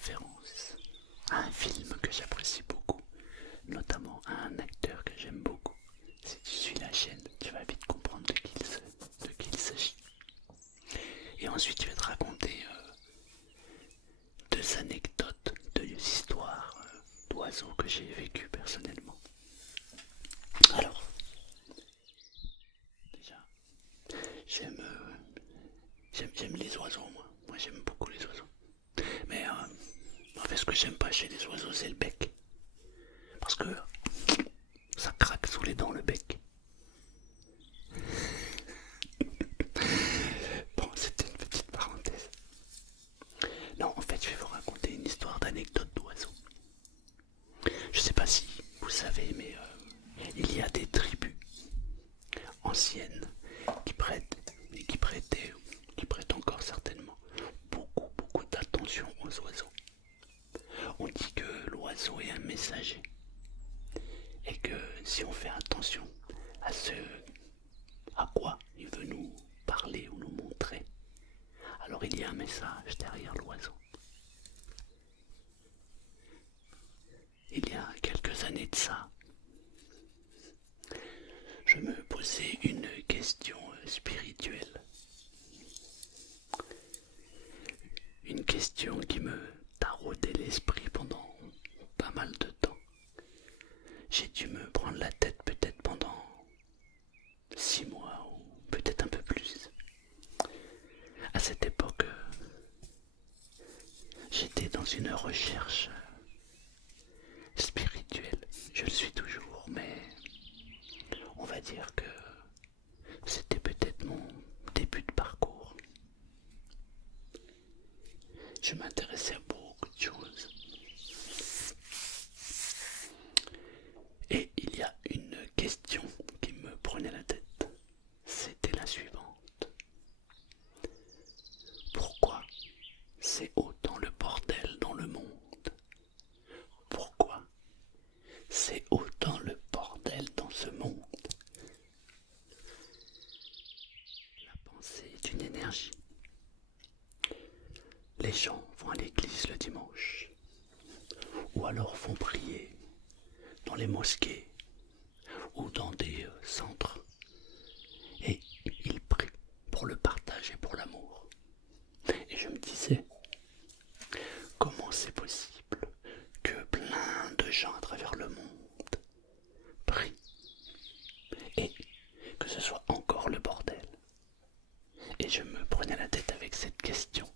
référence à un film que j'apprécie beaucoup, notamment à un acteur que j'aime beaucoup. Si tu suis la chaîne, tu vas vite comprendre de qui il s'agit. Et ensuite, je vais te raconter deux anecdotes, deux histoires d'oiseaux que j'ai vécues personnellement. Alors, déjà, j'aime j'aime les oiseaux, moi. Moi, j'aime beaucoup les oiseaux. Mais en fait, ce que j'aime pas chez les oiseaux, c'est le bec. Parce que ça craque sous les dents, le bec. Bon, c'était une petite parenthèse. Non, en fait, je vais vous raconter une histoire d'anecdote d'oiseaux. Je sais pas si vous savez, mais il y a des tribus anciennes qui prêtent et qui prêtaient, qui prêtent encore certainement beaucoup d'attention aux oiseaux. On dit que l'oiseau est un messager et que si on fait attention à ce à quoi il veut nous parler ou nous montrer, alors il y a un message derrière l'oiseau. Il y a quelques années de ça, je me posais une question spirituelle. Une question qui me taraudait l'esprit pendant pas mal de temps. J'ai dû me prendre la tête peut-être pendant 6 mois ou peut-être un peu plus. À cette époque, j'étais dans une recherche spirituelle. Je le suis toujours, mais on va dire que c'était peut-être mon début de parcours. Je m'intéressais à beaucoup de choses. Et il y a une question qui me prenait la tête. C'était la suivante. Pourquoi c'est autant le bordel dans le monde? Pourquoi c'est autant le bordel dans ce monde? La pensée est une énergie. Les gens vont à l'église le dimanche, ou alors vont prier dans les mosquées ou dans des centres, et ils prient pour le partage et pour l'amour. Et je me disais, comment c'est possible que plein de gens à travers le monde prient et que ce soit encore le bordel? Et je me prenais la tête avec cette question.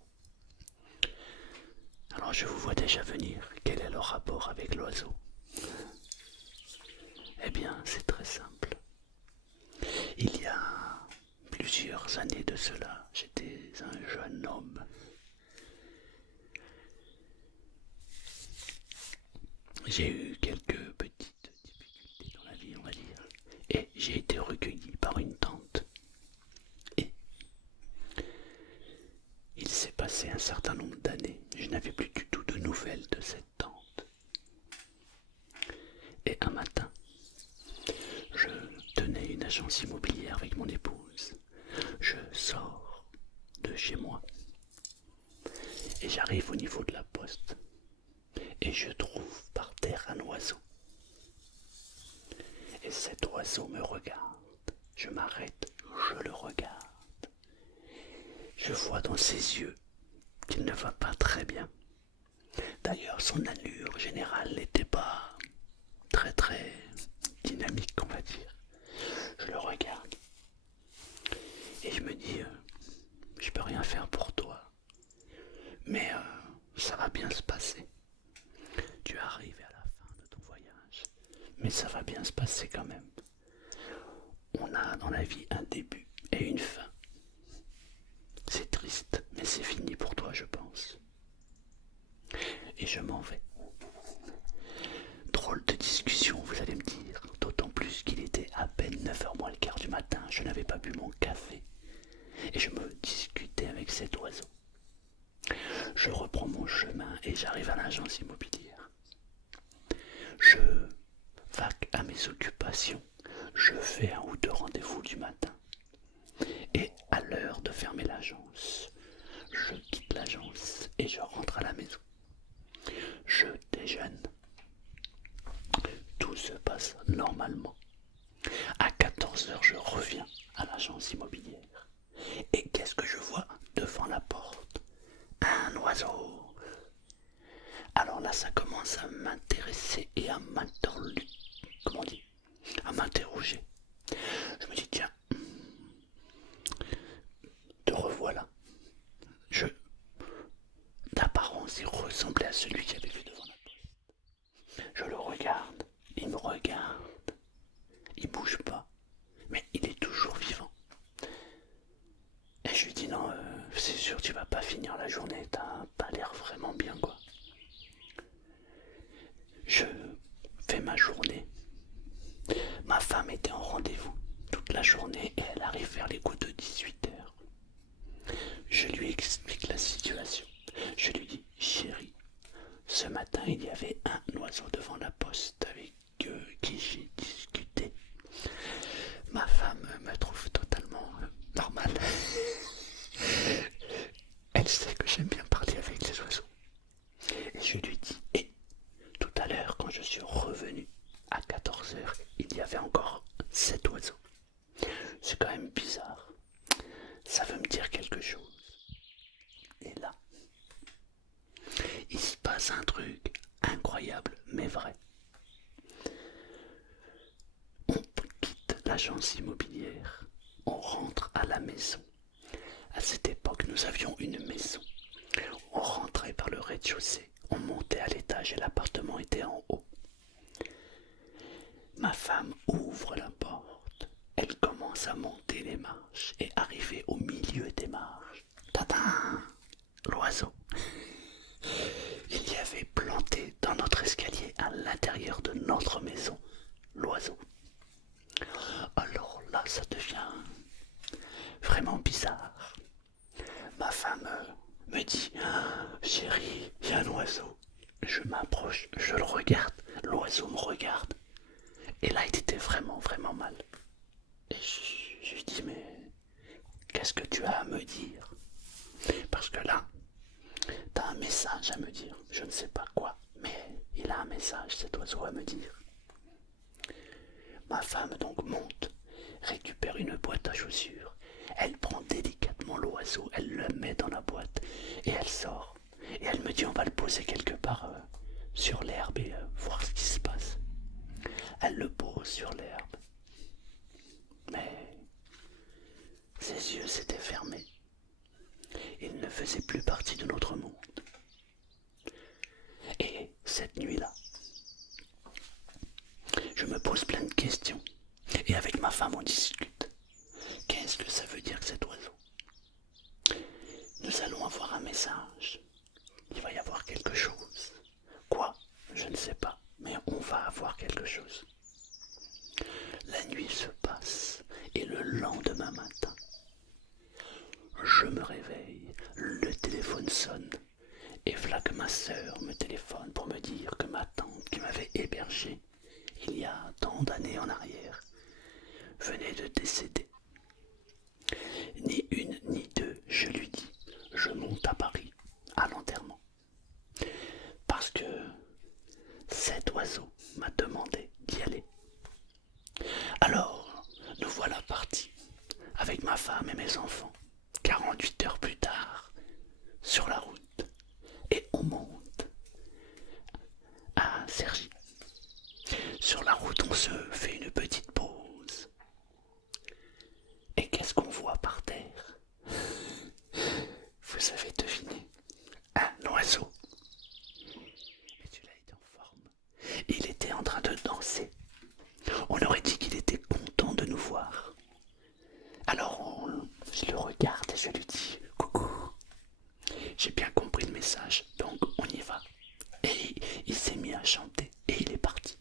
Alors je vous vois déjà venir. Quel est le rapport avec l'oiseau? Eh bien, c'est très simple. Il y a plusieurs années de cela, j'étais un jeune homme. J'ai eu quelques petites difficultés dans la vie, on va dire, et j'ai été recueilli par une tante. Et il s'est passé un certain nombre d'années, je n'avais plus du tout de nouvelles de cette tante. Et un matin, je tenais une agence immobilière avec mon épouse. Je sors de chez moi et j'arrive au niveau de la poste et je trouve par terre un oiseau. Et cet oiseau me regarde. Je m'arrête, je le regarde. Je vois dans ses yeux qu'il ne va pas très bien. D'ailleurs, son allure générale n'était pas très dynamique, on va dire. Je le regarde et je me dis, je peux rien faire pour toi, mais ça va bien se passer. Tu arrives à la fin de ton voyage, mais ça va bien se passer quand même. On a dans la vie un début et une fin. C'est triste, mais c'est fini pour toi, je pense. Et je m'en vais. Drôle de discussion, vous allez me dire, d'autant plus qu'il était à peine 9h moins le quart du matin, je n'avais pas bu mon café, et je me discutais avec cet oiseau. Je reprends mon chemin et j'arrive à l'agence immobilière. Je vaque à mes occupations, je fais un ou deux rendez-vous du matin, et à l'heure de fermer l'agence, je quitte l'agence et je rentre à la maison. passe normalement. À 14 heures, je reviens à l'agence immobilière. Et qu'est-ce que je vois devant la porte? Un oiseau. Alors là, ça commence à m'intéresser et à m'interroger. Comment on dit? À m'interroger. Je me dis, tiens, te revoilà. Je, d'apparence, il ressemblait à celui qui avait vu devant la porte. Je le regarde, il me regarde, il bouge pas, mais il est toujours vivant. Et je lui dis, non, c'est sûr, tu vas pas finir la journée, t'as pas l'air vraiment bien, quoi. Je fais ma journée. Ma femme était en rendez-vous toute la journée et elle arrive vers les coups de 18 heures. Je lui explique la situation. Je lui dis, chérie, ce matin il y avait un oiseau devant la poste avec qui j'ai discuté. Ma femme me trouve totalement normale. Elle sait que j'aime bien parler avec les oiseaux. Et je lui dis, et tout à l'heure quand je suis revenu à 14 heures, il y avait encore 7 oiseaux. C'est quand même bizarre. Ça veut me dire quelque chose. Et là, il se passe un truc incroyable mais vrai. On quitte l'agence immobilière, on rentre à la maison. À cette époque, nous avions une maison. On rentrait par le rez-de-chaussée, on montait à l'étage et l'appartement était en haut. Ma femme ouvre la porte, elle commence à monter les marches et arriver au milieu des marches. Tadam! L'oiseau. Il y avait planté dans notre escalier à l'intérieur de notre maison l'oiseau. Alors là, ça devient vraiment bizarre. Ma femme me dit, chérie, il y a un oiseau. Je m'approche, je le regarde, l'oiseau me regarde. Et là, il était vraiment, vraiment mal. Et je lui dis, mais qu'est-ce que tu as à me dire? Parce que là, tu as un message à me dire. Je ne sais pas quoi, mais il a un message, cet oiseau, à me dire. Ma femme donc monte, récupère une boîte à chaussures. Elle prend délicatement l'oiseau, elle le met dans la boîte et elle sort. Et elle me dit, on va le poser quelque part sur l'herbe et voir ce qui se passe. Elle le pose sur l'herbe. Mais ses yeux s'étaient fermés. Il ne faisait plus partie de notre monde. Et cette nuit-là, je me pose plein de questions. Et avec ma femme, on discute. Qu'est-ce que ça veut dire que cet oiseau? Nous allons avoir un message. Il va y avoir quelque chose. Quoi? Je ne sais pas. Mais on va avoir quelque chose. La nuit se passe. Et le lendemain matin, je me réveille. Le téléphone sonne. Et voilà que ma sœur me téléphone pour me dire que ma tante qui m'avait hébergé il y a tant d'années en arrière venait de décéder. Ni une ni deux, je lui dis, je monte à Paris, à l'enterrement. Parce que cet oiseau m'a demandé d'y aller. Alors, nous voilà partis, avec ma femme et mes enfants, 48 heures plus tard, sur la route, et on monte à Cergy. Sur la route, on se fait une petite pause. Et qu'est-ce qu'on voit par terre? Vous avez deviné, un oiseau. Et tu l'as été en forme. Il était en train de danser. On aurait dit qu'il était content de nous voir. Alors je le regarde et je lui dis coucou. J'ai bien compris le message, donc on y va. Et il s'est mis à chanter et il est parti.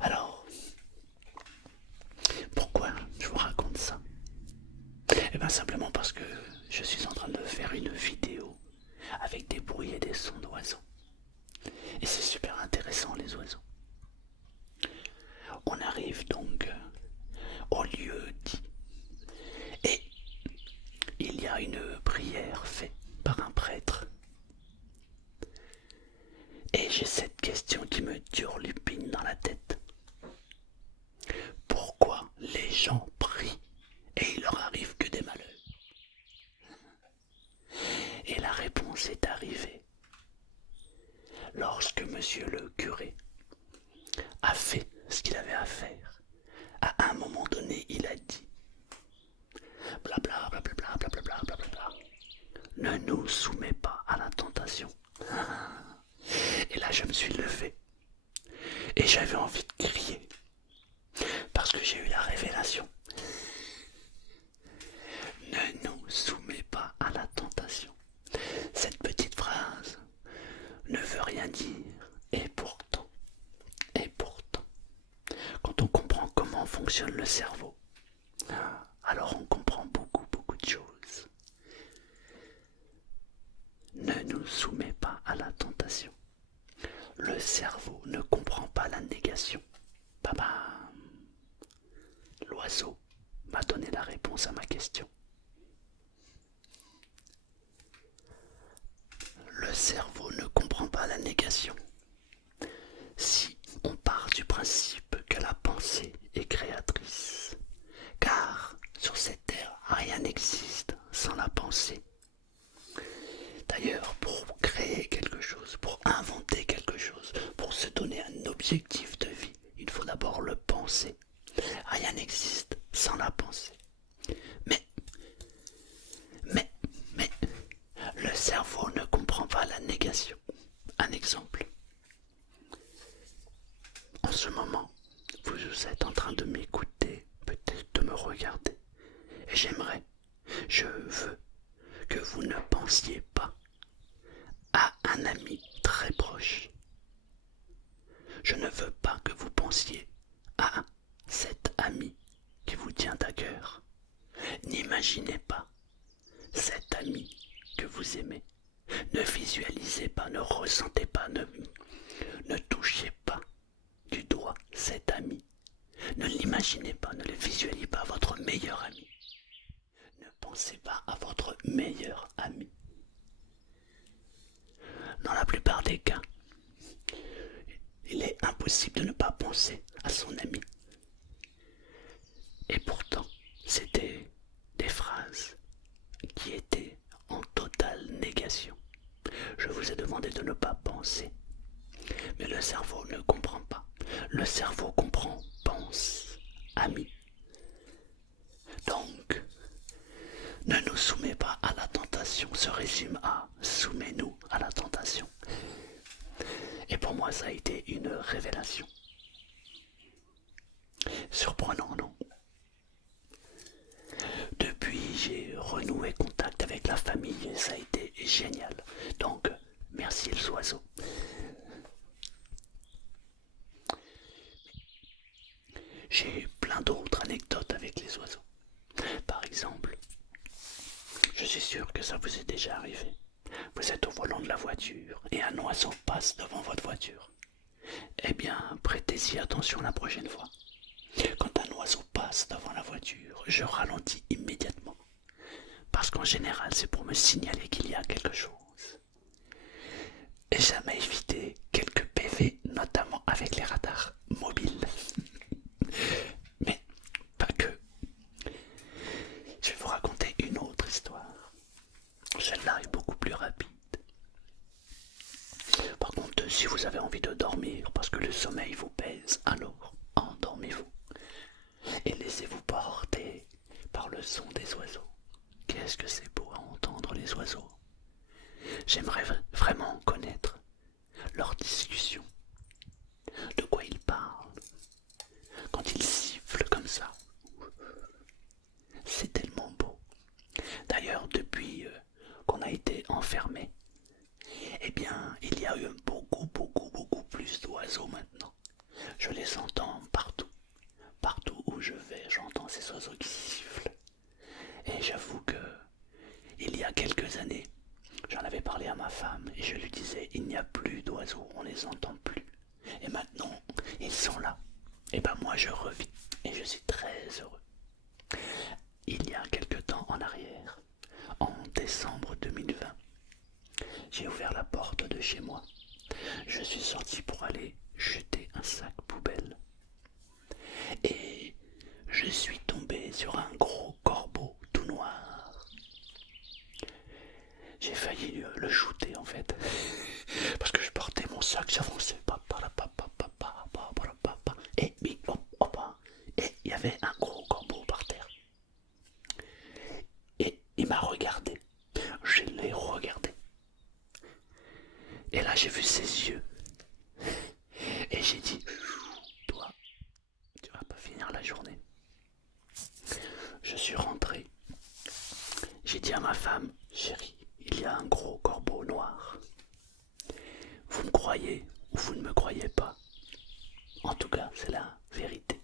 Alors, pourquoi je vous raconte ça? Eh bien simplement parce que je suis en train de faire une vidéo avec des bruits et des sons d'oiseaux. Et c'est super intéressant les oiseaux. On arrive donc au lieu dit. Et il y a une prière faite par un prêtre. quand c'est arrivé, lorsque monsieur le curé a fait ce qu'il avait à faire, à un moment donné, il a dit blabla, blablabla, blablabla, blablabla. Ne nous soumets pas à la tentation. Et là, je me suis levé et j'avais envie de crier parce que j'ai eu la révélation. Ne nous soumets pas à la tentation. Cette petite phrase ne veut rien dire et pourtant, quand on comprend comment fonctionne le cerveau, alors on comprend beaucoup de choses. Ne nous soumets pas à la tentation. Le cerveau ne comprend pas la négation. Baba, l'oiseau m'a donné la réponse à ma question. Le cerveau ne comprend pas la négation. Si on part du principe que la pensée est créatrice, car sur cette terre, rien n'existe sans la pensée. D'ailleurs, pour créer quelque chose, pour inventer quelque chose, pour se donner un objectif de vie, il faut d'abord le penser. Rien n'existe sans la pensée. Mais, le cerveau ne comprend pas la négation. Un exemple. En ce moment, vous êtes en train de m'écouter, peut-être de me regarder. Et je veux que vous ne pensiez pas à un ami très proche. Je ne veux pas que vous pensiez à cet ami qui vous tient à cœur. N'imaginez pas cet ami que vous aimez. Ne visualisez pas, ne ressentez pas, ne touchez pas du doigt cet ami. Ne l'imaginez pas, ne le visualisez pas, votre meilleur ami. Ne pensez pas à votre meilleur ami. Dans la plupart des cas, il est impossible de ne pas penser à son ami. Et pourtant, c'était des phrases qui étaient en totale négation. Je vous ai demandé de ne pas penser. Mais le cerveau ne comprend pas. Le cerveau comprend, pense, ami. Donc, ne nous soumets pas à la tentation se résume à soumets-nous à la tentation. Et pour moi, ça a été une révélation. Surprenant, non? Depuis, j'ai renoué contact avec la famille et ça a été génial. Donc, merci les oiseaux. J'ai plein d'autres anecdotes avec les oiseaux. Par exemple, je suis sûr que ça vous est déjà arrivé. Vous êtes au volant de la voiture et un oiseau passe devant votre voiture. Eh bien, prêtez-y attention la prochaine fois. Quand un oiseau passe devant la voiture, je ralentis immédiatement. Parce qu'en général, c'est pour me signaler qu'il y a quelque chose. Et ça m'a évité quelques PV, notamment avec les radars mobiles. Mais pas que. Je vais vous raconter une autre histoire. Celle-là est beaucoup plus rapide. Par contre, si vous avez envie de dormir parce que le sommeil vous pèse, alors endormez-vous et laissez-vous porter par le son des oiseaux. Qu'est-ce que c'est beau à entendre les oiseaux. J'aimerais vraiment connaître leur discussion, de quoi ils parlent, quand ils sifflent comme ça. C'est tellement beau. D'ailleurs, depuis qu'on a été enfermés, eh bien, il y a eu beaucoup plus d'oiseaux maintenant. Je les entends partout. Partout où je vais, j'entends ces oiseaux qui sifflent. Et j'avoue que, il y a quelques années, j'en avais parlé à ma femme et je lui disais, il n'y a plus d'oiseaux, on les entend plus. Et maintenant, ils sont là. Et ben moi je revis et je suis très heureux. Il y a quelque temps en arrière, en décembre 2020, j'ai ouvert la porte de chez moi. Je suis sorti pour aller jeter un sac poubelle. Et je suis tombé sur un gros corbeau tout noir. J'ai failli failli le shooter en fait. Parce que je portais mon sac, j'avançais. Et hop, hop, et il y avait un gros corbeau par terre. Et il m'a regardé. Je l'ai regardé. Et là j'ai vu ses yeux. Et j'ai dit, toi, tu vas pas finir la journée. Je suis rentré. J'ai dit à ma femme, chérie, il y a un gros corbeau noir. Vous me croyez ou vous ne me croyez pas? En tout cas, c'est la vérité.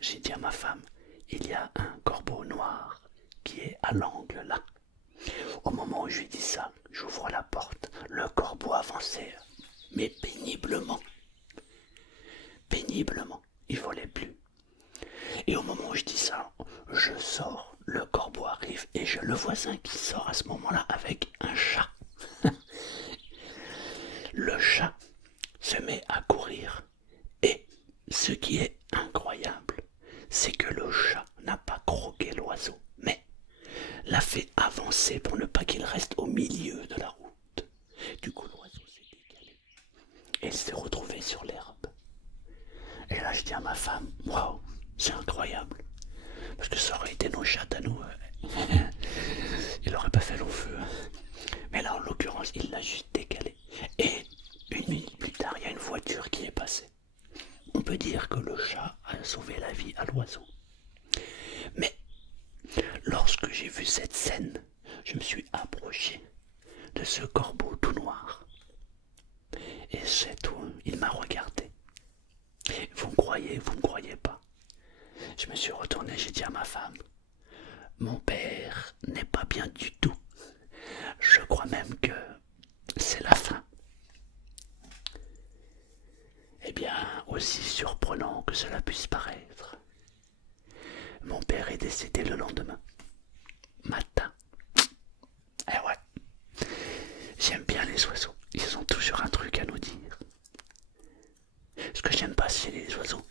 J'ai dit à ma femme, il y a un corbeau noir qui est à l'angle là. Au moment où je lui dis ça, j'ouvre la porte. Le corbeau avançait, mais péniblement. Péniblement. Il volait plus. Et au moment où je dis ça, je sors, le corbeau arrive et j'ai le voisin qui sort à ce moment-là avec un chat. Le chat se met à courir. Et ce qui est incroyable, c'est que le chat n'a pas croqué l'oiseau, mais l'a fait avancer pour ne pas qu'il reste au milieu de la route. Du coup, l'oiseau s'est décalé et il s'est retrouvé sur l'herbe. Et là, je dis à ma femme, waouh, c'est incroyable. Parce que ça aurait été nos chats à nous. Il n'aurait pas fait long feu. Mais là, en l'occurrence, il l'a juste décalé. Et une minute plus tard, il y a une voiture qui est passée. On peut dire que le chat a sauvé la vie à l'oiseau. Mais lorsque j'ai vu cette scène, je me suis approché de ce corbeau tout noir. Et c'est tout, il m'a regardé. Vous me croyez pas. Je me suis retourné, j'ai dit à ma femme, mon père n'est pas bien du tout. Je crois même que c'est la fin. Eh bien, aussi surprenant que cela puisse paraître, mon père est décédé le lendemain matin. Eh ouais, j'aime bien les oiseaux, ils ont toujours un truc à nous dire. Ce que j'aime pas chez les oiseaux,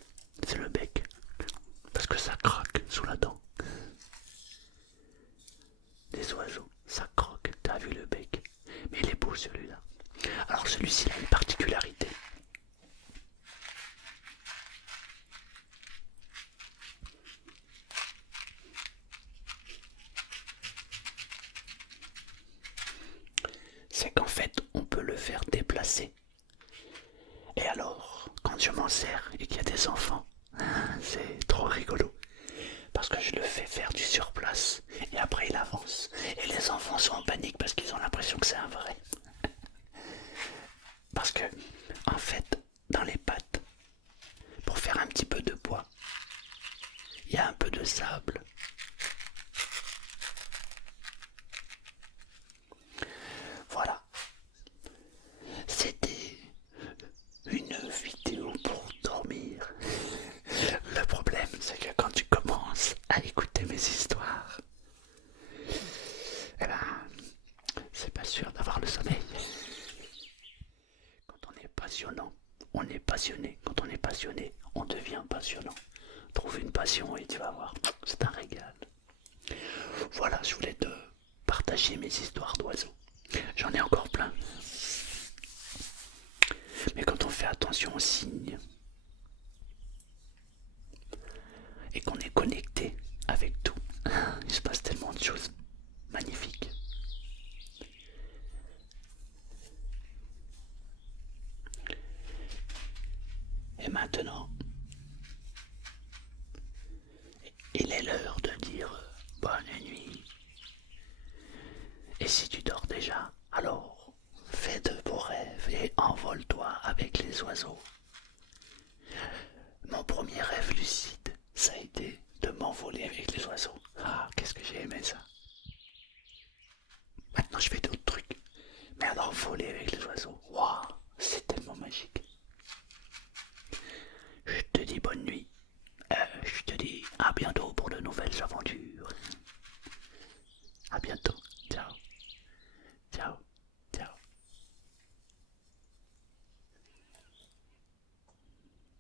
c'est le bec, parce que ça croque sous la dent. Les oiseaux, ça croque, t'as vu le bec? Mais il est beau celui-là. Alors celui-ci il a une particularité. C'est qu'en fait, on peut le faire déplacer. Et alors, quand je m'en sers et qu'il y a des enfants, c'est trop rigolo. Parce que je le fais faire du surplace. Et après, il avance. Et les enfants sont en panique parce qu'ils ont l'impression que c'est un vrai. Parce que, en fait, dans les pattes, pour faire un petit peu de poids, il y a un peu de sable. Voilà. C'était une vidéo pour dormir. Le problème, c'est que quand tu commences à écouter mes histoires, eh ben, c'est pas sûr d'avoir le sommeil. Quand on est passionnant, on est passionné. Quand on est passionné, on devient passionnant. Trouve une passion et tu vas voir, c'est un régal. Voilà, je voulais te partager mes histoires d'oiseaux. J'en ai encore plein. Mais quand on fait attention aux signes et qu'on est connecté avec tout, il se passe tellement de choses magnifiques. Et maintenant, il est l'heure de dire bonne nuit. Et si tu dors déjà, alors fais de beaux rêves et envole-toi avec les oiseaux. Mon premier rêve lucide, ça a été de m'envoler avec les oiseaux.